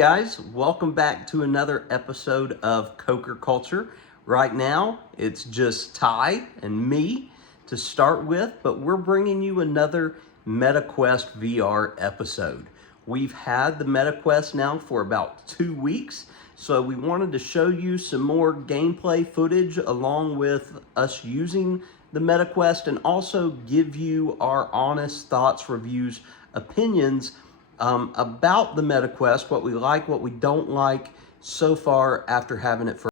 guys, welcome back to another episode of Coker Culture. Right now, it's just Ty and me to start with, but we're bringing you another MetaQuest VR episode. We've had the MetaQuest now for about 2 weeks, so we wanted to show you some more gameplay footage along with us using the MetaQuest and also give you our honest thoughts, reviews, opinions about the MetaQuest, what we like, what we don't like so far after having it for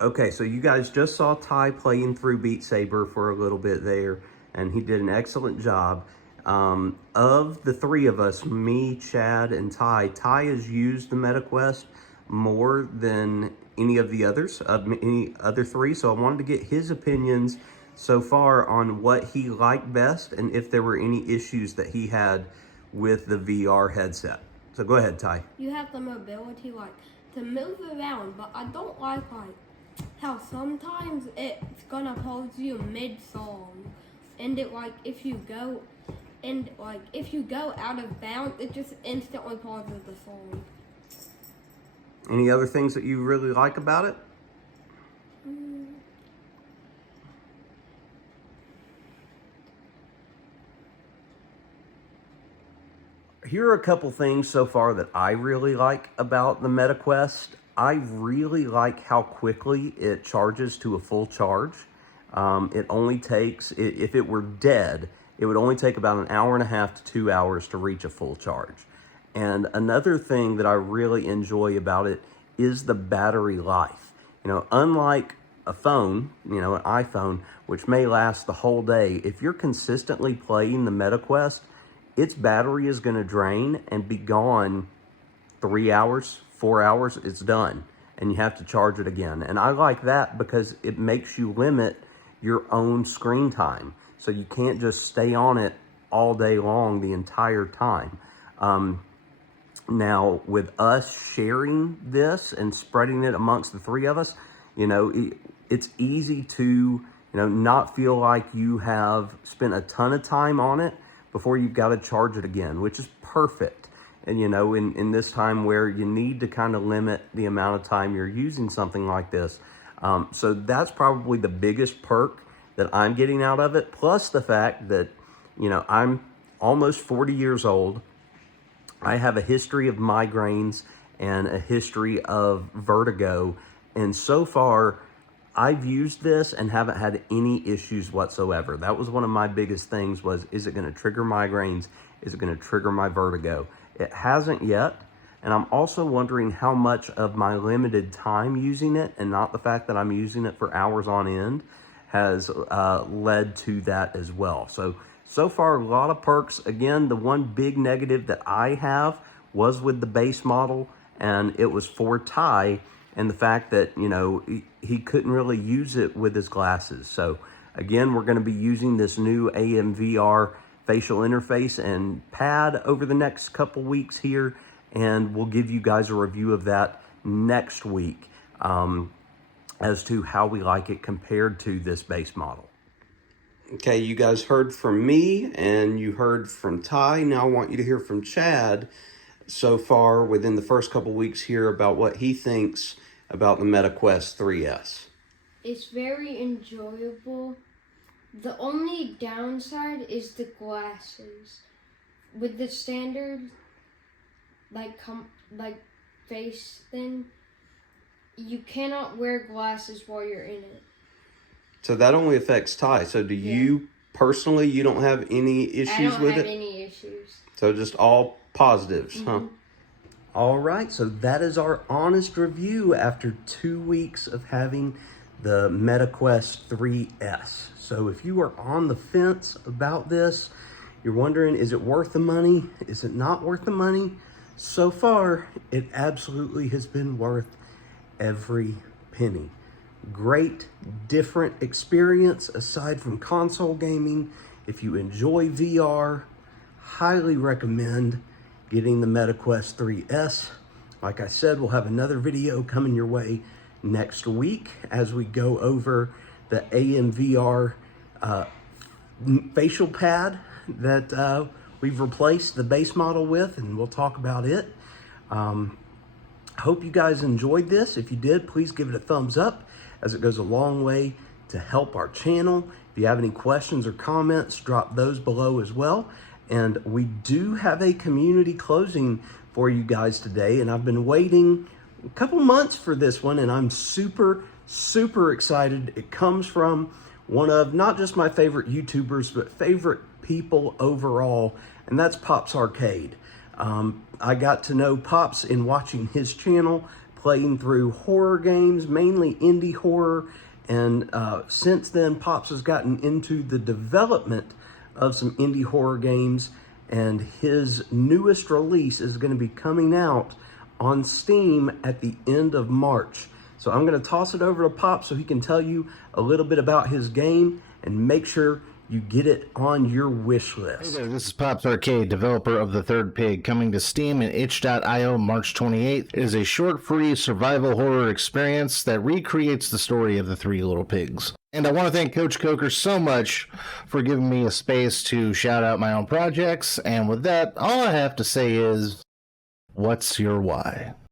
Okay, so you guys just saw Ty playing through Beat Saber for a little bit there, and he did an excellent job. Of the three of us, me, Chad, and Ty has used the MetaQuest more than any of the others, any other three, so I wanted to get his opinions so far on what he liked best and if there were any issues that he had with the VR headset. So go ahead, Ty. You have the mobility, like, to move around, but I don't like how sometimes it's gonna pause you mid-song, and if you go out of bounds, it just instantly pauses the song. Any other things that you really like about it? Here are a couple things so far that I really like about the MetaQuest. I really like how quickly it charges to a full charge. It only takes, if it were dead, it would only take about an hour and a half to 2 hours to reach a full charge. And another thing that I really enjoy about it is the battery life. You know, unlike a phone, you know, an iPhone, which may last the whole day, if you're consistently playing the MetaQuest, its battery is going to drain and be gone 3 hours, 4 hours, it's done. And you have to charge it again. And I like that because it makes you limit your own screen time. So you can't just stay on it all day long the entire time. Now, with us sharing this and spreading it amongst the three of us, you know, it's easy to, you know, not feel like you have spent a ton of time on it before you've got to charge it again, which is perfect. And, you know, in this time where you need to kind of limit the amount of time you're using something like this. So that's probably the biggest perk that I'm getting out of it. Plus the fact that, you know, I'm almost 40 years old. I have a history of migraines and a history of vertigo. And so far, I've used this and haven't had any issues whatsoever. That was one of my biggest things was, is it going to trigger migraines? Is it going to trigger my vertigo? It hasn't yet. And I'm also wondering how much of my limited time using it and not the fact that I'm using it for hours on end has led to that as well. So far, a lot of perks. Again, the one big negative that I have was with the base model, and it was for Ty, and the fact that, you know, he couldn't really use it with his glasses. So again, we're going to be using this new AMVR facial interface and pad over the next couple weeks here, and we'll give you guys a review of that next week as to how we like it compared to this base model. Okay, you guys heard from me and you heard from Ty. Now I want you to hear from Chad so far within the first couple weeks here about what he thinks about the MetaQuest 3S. It's very enjoyable. The only downside is the glasses. With the standard face thing, you cannot wear glasses while you're in it. So that only affects Ty. So do you personally, you don't have any issues with it? I don't have any issues. So just all positives, huh? All right, so that is our honest review after 2 weeks of having the MetaQuest 3S. So if you are on the fence about this, you're wondering, is it worth the money? Is it not worth the money? So far, it absolutely has been worth every penny. Great, different experience aside from console gaming. If you enjoy VR, highly recommend getting the MetaQuest 3S. Like I said, we'll have another video coming your way next week as we go over the AMVR facial pad that we've replaced the base model with, and we'll talk about it. Hope you guys enjoyed this. If you did, please give it a thumbs up, as it goes a long way to help our channel. If you have any questions or comments, drop those below as well. And we do have a community closing for you guys today, and I've been waiting a couple months for this one, and I'm super, super excited. It comes from one of not just my favorite YouTubers, but favorite people overall, and that's Pops Arcade. I got to know Pops in watching his channel playing through horror games, mainly indie horror. And since then, Pops has gotten into the development of some indie horror games. And his newest release is going to be coming out on Steam at the end of March. So I'm going to toss it over to Pop so he can tell you a little bit about his game and make sure you get it on your wish list. Hey there, this is Pops Arcade, developer of The Third Pig, coming to Steam and itch.io March 28th. It is a short, free survival horror experience that recreates the story of the Three Little Pigs. And I want to thank Coach Coker so much for giving me a space to shout out my own projects. And with that, all I have to say is, what's your why?